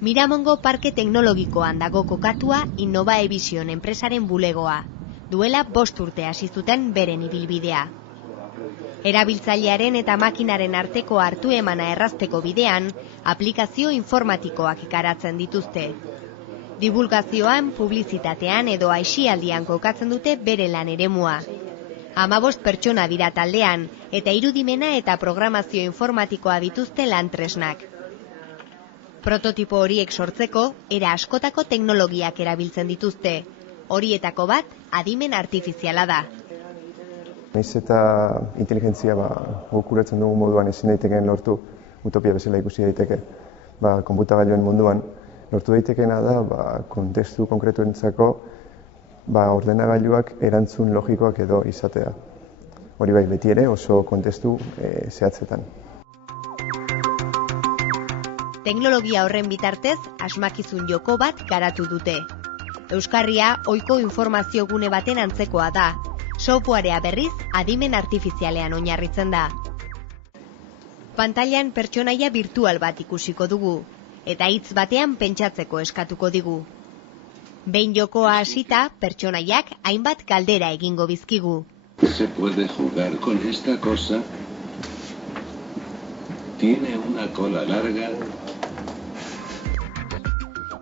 Miramongo Parke Teknologikoan dago kokatua Innovaevision enpresaren bulegoa. Duela 5 urte hasi zuten beren ibilbidea. Erabiltzailearen eta makinaren arteko hartu emana errazteko bidean, aplikazio informatikoak garatzen dituzte. Divulgazioan, publizitatean edo aisialdian kokatzen dute bere lan eremua. 15 pertsona dira taldean, eta irudimena eta programazio informatikoa dituzte lan tresnak. Prototipo horiek sortzeko, era askotako teknologiak erabiltzen dituzte. Horietako bat, adimen artifiziala da. Naiz eta inteligentzia guk ulertzen dugu moduan ezin daitekeen lortu, utopia bezala ikusi daiteke. Konputagailuen munduan lortu daitekeena da kontestu konkretuentzako ordenagailuak erantzun logikoak edo izatea. Hori bai, beti ere oso kontestu zehatzetan. Teknologia horren bitartez, asmakizun joko bat garatu dute. Euskarria ohiko informazio gune baten antzekoa da. Softwarea berriz adimen artifizialean oinarritzen da. Pantailan pertsonaia virtual bat ikusiko dugu, eta hitz batean pentsatzeko eskatuko digu. Behin jokoa hasita, pertsonaiak hainbat galdera egingo bizkigu. ¿Se puede jugar con esta cosa? ¿Tiene una cola larga?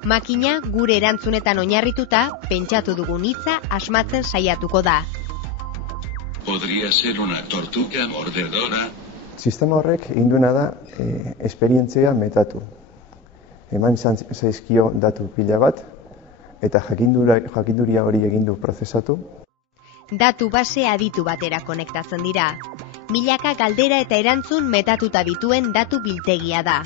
Makina gure erantzunetan oinarrituta, pentsatu dugun hitza asmatzen saiatuko da. ¿Podría ser una tortuga mordedora? Sistema horrek egin duena da esperientzia metatu. Eman zaizkio datu pila bat, eta jakinduria hori egin du prozesatu. Datu base aditu batera konektatzen dira. Milaka galdera eta erantzun metatuta dituen datu biltegia da.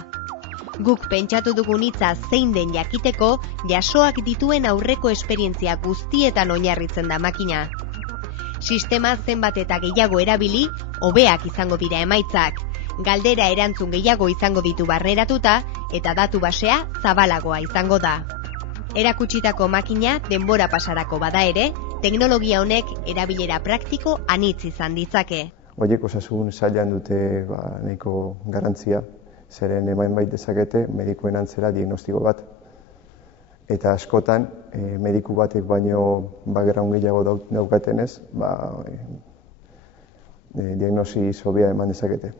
Guk pentsatu dugun hitza zein den jakiteko, jasoak dituen aurreko esperientzia guztietan oinarritzen da makina. Sistema zenbat eta gehiago erabili, hobeak izango dira emaitzak. Galdera erantzun gehiago izango ditu barneratuta, eta datu basea zabalagoa izango da. Erakutsitako makina denbora pasarako bada ere, teknologia honek erabilera praktiko anitz izan ditzake. Horiek osasun sailean dute nahiko garrantzia, zeren eman dezakete medikuen antzera diagnostiko bat. Eta askotan, mediku batek baino background gehiago daukatenez, diagnosi sobia eman dezakete.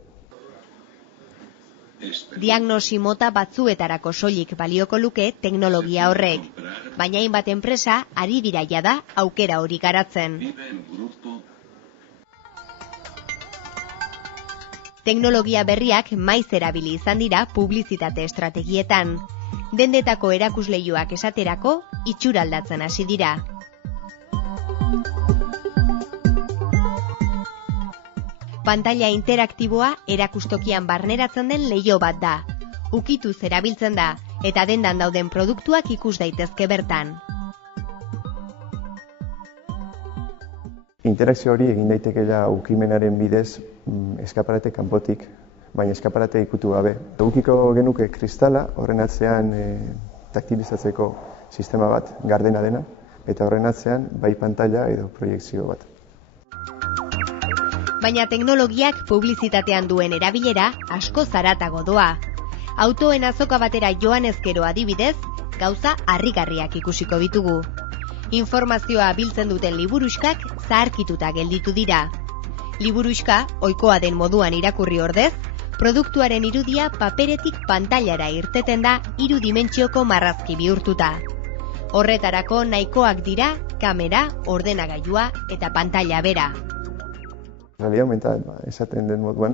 Diagnosi mota batzuetarako soilik balioko luke teknologia horrek, baina hainbat enpresa ari dira jada aukera hori garatzen. Teknologia berriak maiz erabili izan dira publizitate estrategietan. Dendetako erakusleihoak esaterako itxura aldatzen hasi dira. Pantaila interaktiboa erakustokian barneratzen den leiho bat da. Ukituz erabiltzen da, eta dendan dauden produktuak ikus daitezke bertan. Interakzio hori egin daitekeela ukimenaren bidez eskaparate kanpotik, baina eskaparate ikutu gabe. Ukiko genuke kristala, horren atzean taktilizatzeko sistema bat, gardena dena, eta horren atzean bai pantaila edo proiekzio bat. Baina teknologiak publizitatean duen erabilera asko zaratago doa. Autoen azoka batera joan ezkero adibidez, gauza harrigarriak ikusiko ditugu. Informazioa biltzen duten liburuxkak zaharkituta gelditu dira. Liburuxka, ohikoa den moduan irakurri ordez, produktuaren irudia paperetik pantailara irteten da 3 dimentsioko marrazki bihurtuta. Horretarako nahikoak dira kamera, ordenagailua eta pantaila bera. Realia aumental, esaten den moduan,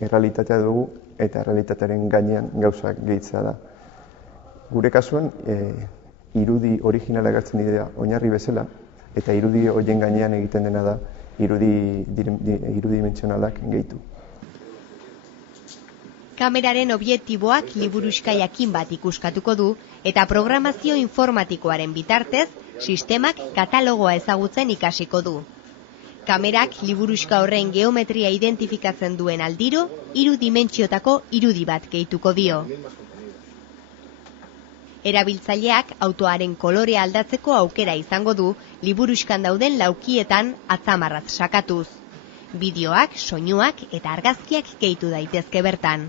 errealitatea dugu eta errealitatearen gainean gauzak gehitzea da. Gure kasuan, irudi originala agertzen dira oinarri bezala, eta irudi horien gainean egiten dena da irudi dimentsionalak gehitu. Kameraren objektiboak liburuxka jakin bat ikuskatuko du, eta programazio informatikoaren bitartez, sistemak katalogoa ezagutzen ikasiko du. Kamerak liburuxka horren geometria identifikatzen duen aldiro, 3 dimentsiotako irudi bat gehituko dio. Erabiltzaileak autoaren kolorea aldatzeko aukera izango du liburuxkan dauden laukietan atzamarraz sakatuz. Bideoak, soinuak eta argazkiak gehitu daitezke bertan.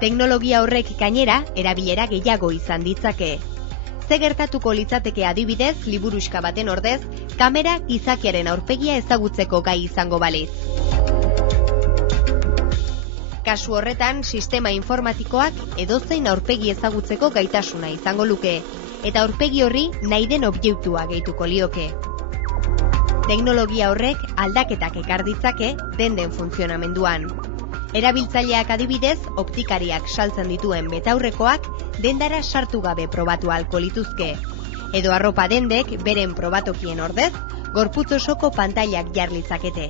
Teknologia horrek gainera erabilera gehiago izan ditzake. Ze gertatuko litzateke adibidez, liburuxka baten ordez, kamera gizakiaren aurpegia ezagutzeko gai izango balitz. Kasu horretan, sistema informatikoak edozein aurpegi ezagutzeko gaitasuna izango luke, eta aurpegi horri nahi den objektua gehituko lioke. Teknologia horrek aldaketak ekar ditzake den funtzionamenduan. Erabiltzaileak adibidez, optikariak saltzen dituen betaurrekoak dendara sartu gabe probatu ahalko lituzke. Edo arropa dendek beren probatokien ordez, gorputz osoko pantailak jar litzakete.